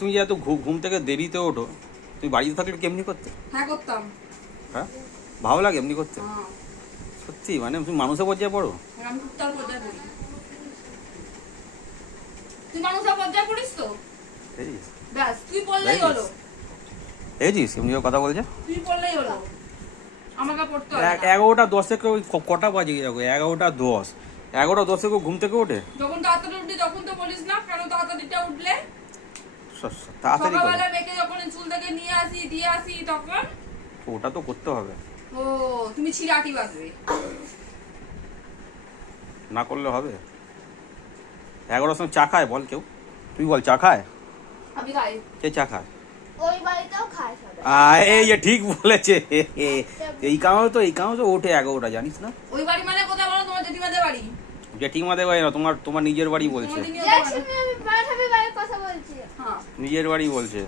তুমি যে এত ঘুম থেকে দেরিতে ওঠো, তুমি বাড়িতে থাকলে কেমনি করতে? হ্যাঁ করতাম। হ্যাঁ, ভালো লাগে এমনি করতে? হ্যাঁ, সত্যি মানে তুমি মানুষের পর্যায়ে পড়ো? আমি কুত্তার পর্যায়ে পড়ি। তুই মানুষের পর্যায়ে পড়িস তো? বুঝেছিস? ব্যাস, তুই পড়লেই হলো। বুঝেছিস এমনি কথা বলছে? তুই পড়লেই হলো, আমাকে পড়তে হবে না। 11:10 ওই কটা বাজে দেখো, 11:10। 11:10 ঘুম থেকে ওঠে? যখন তাড়াতাড়ি উঠি তখন তো বলিস না, কেন তাড়াতাড়িটা উঠলে? তাড়াতাড়ি করে। সকালবেলা মেয়েকে যখন চুল থেকে নিয়ে আসি দিয়ে আসি তখন। ওটা তো করতে হবে, ও তুমি ছিড়াটি বাজবে। না করলে হবে? 11টার সময় চা খায় বল কেউ? তুই বল চা খায়? আমি খাই। কে চা খায়? ওই বাড়িতেও খায় সবাই। এই যে ঠিক বলেছে। এই কারণে তো ওঠে 11টা, জানিস না? ওই বাড়ি মানে কোথায় বলো? তোমার জেঠিমাদের বাড়ি? জেঠিমাদের বাড়ি না, তোমার নিজের বাড়ি বলছে। তোমাদের নিয়ে ওদের বাড়ি। আমি বান্ধবীর বাড়ির কথা বলছি। হ্যাঁ, নিজের বাড়ি বলছে।